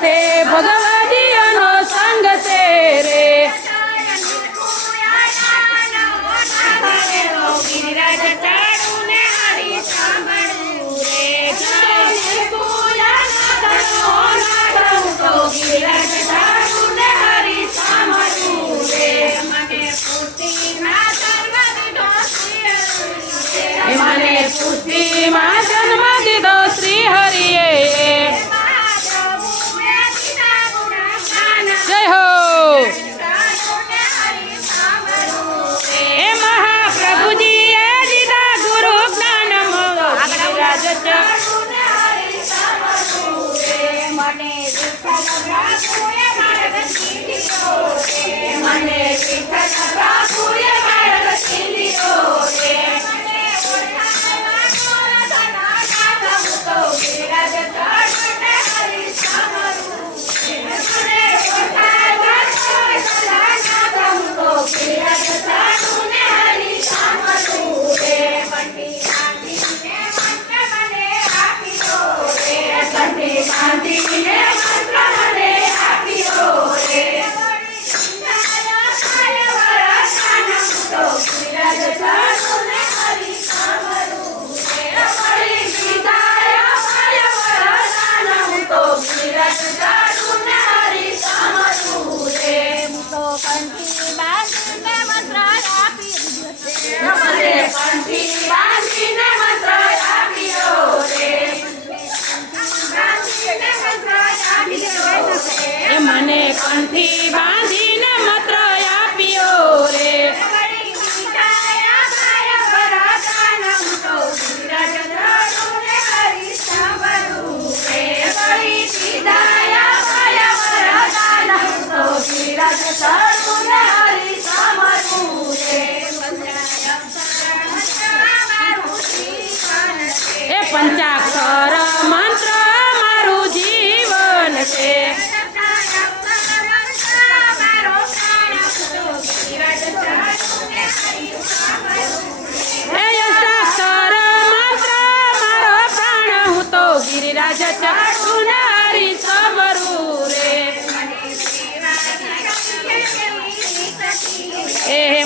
te podrás pues,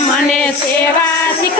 મને સેવા શીખવી